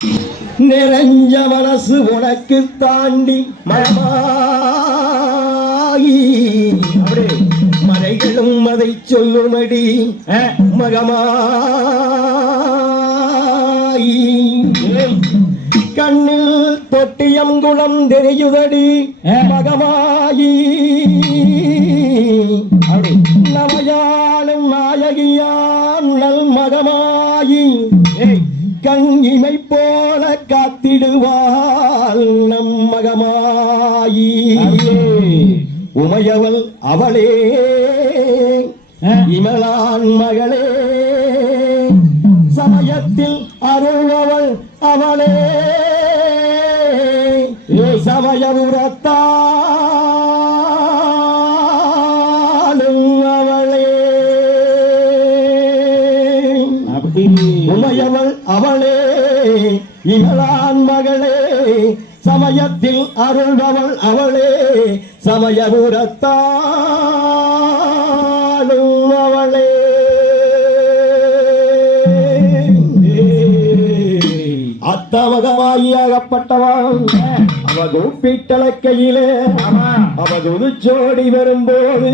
நிறைஞ்ச மனசு உனக்கு தாண்டி மகமாயி மறைகளும் அதை சொல்லுமடி மகமாயி கண்ணில் தொட்டியங்குளம் தெரியுதடி மகமாயி நவையாளும் நாயகியான் நல் மகமாயி கண் இமை போல காத்திடுவாள் நம் மகமாயி உமையவள் அவளே இமலான் மகளே சமயத்தில் அருள்வள் அவளே சமயபுரத்தாலும் அவளே உமையவள் அவளே இமலான் மகளே சமயத்தில் அருள்பவள் அவளே சமயபுரத்தாலும் அவளே அத்தமகமாகியாகப்பட்டவன் அவ கூப்பிட்டளக்கையிலே அவ குதிச்சோடி வரும்போது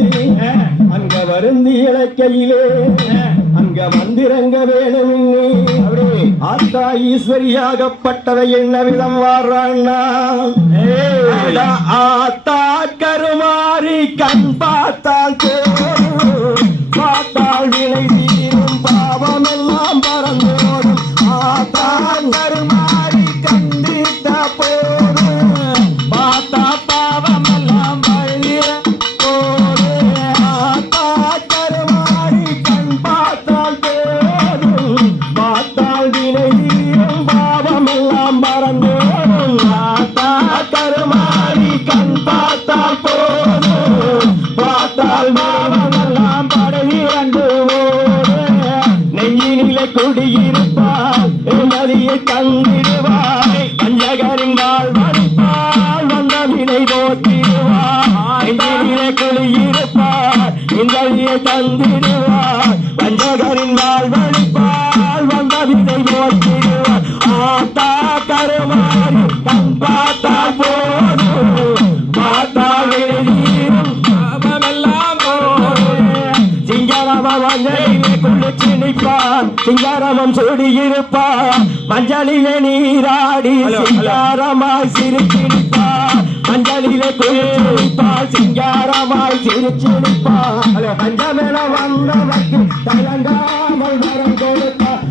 அங்க வருந்தி இலக்கையிலே அங்க மந்திரங்க வேணும் ஆத்தா ஈஸ்வரியாகப்பட்டவை என்ன விதம் வாரான்னா ஆத்தா கருமாறி கண் பார்த்தால் பார்த்தால் வினை தீரும் பாவம் எல்லாம் பறந்தோடும் ஆத்தா கருமாறி கண்டித்த போதும் பார்த்தா பாவம் எல்லாம் பழிய போது ஆத்தா கருமாறி கண் பார்த்தால் போதும் பார்த்தால் வினை தீரும் பாவம் எல்லாம் பறந்தோடும் ஆத்தா கருமாறி கண் பார்த்தால் போதும் பார்த்தால் பாவம் எல்லாம் படையிரண்டு ஓடு நெஞ்சினிலே குடியிருப்பார் நதியை தந்திடுவாய் பஞ்சகரின் வாழ்வழிப்பால் வந்த வினை போற்றிடுவார் நெஞ்சினிலே குடியிருப்பார் நதியை தந்திடுவார் பஞ்சகரின் வாழ்வழிப்பால் வந்த வினை போற்றிடுவார் ஆத்தா கருமாறி கண் பார்த்தால் போதும் பார்த்தால் எழுதியும் பாவமெல்லாம் சிங்கரம மஞ்சளிலே குளிச்சு நிற்பான் சிங்காரமம் சூடியிருப்பான் மஞ்சளிலே நீராடி சிங்காரமாய் சிரிச்சு நிற்பான் மஞ்சளிலே குளிப்பான் சிங்காரமாய் சிரிச்சு நிற்பான் பஞ்சமென வந்தவர்க்கு தலங்காமல் வரம் கொடுப்பான்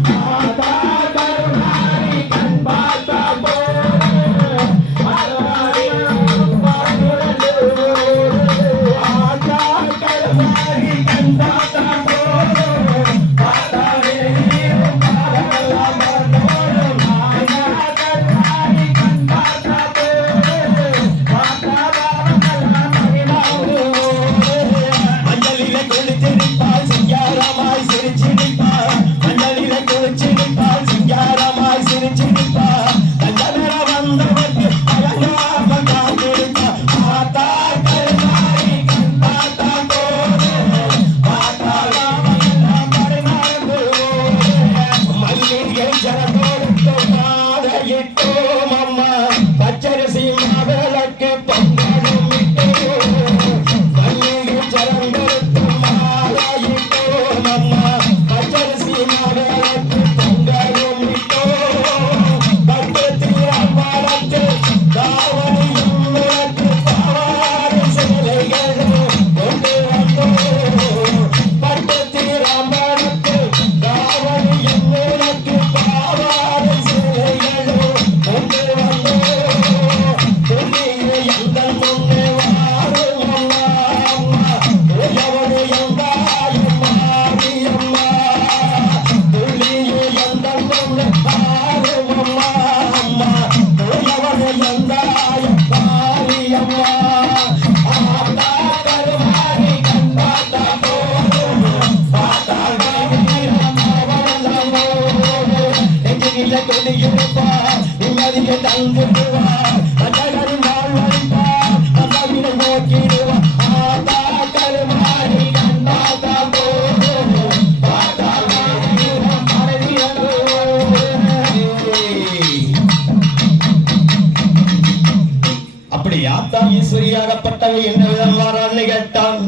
அப்படி ஆத்தா ஈஸ்வரியாகப்பட்டவை என்ன விதம் வாரான்னு கேட்டான்.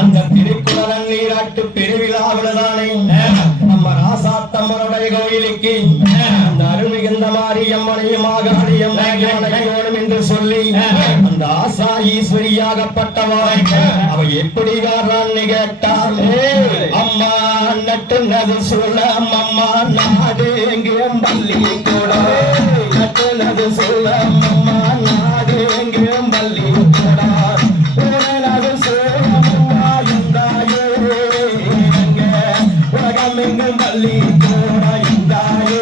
அந்த திருக்குறள் நீராட்டு பெருவிழாவில்தானே நம்ம ராசாத்தம்மனுடைய கோயிலுக்கு அந்த அருள்மிகுந்த மாரியம்மனையும் ஆகாரியம் வேணும் என்று சொல்லி அந்த ஆசா ஈஸ்வரியாகப்பட்டவாய் அவ எப்படி வாரான்னு கேட்டால் அம்மா நட்டுனது சொல்ல அம்மா நாடு எங்கேயும் பள்ளி கூட நட்டுனது சொல்ல அம்மா நாடு எங்கேயும் பள்ளி கூட உனது சொல்ல அம்மா இருந்தாயே எங்க உலகம் எங்கும் பள்ளி கூட இருந்தாயே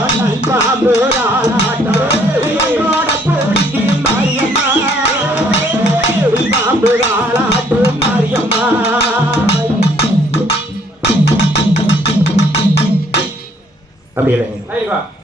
நானே பாம்பு அப்படி இல்லைங்க.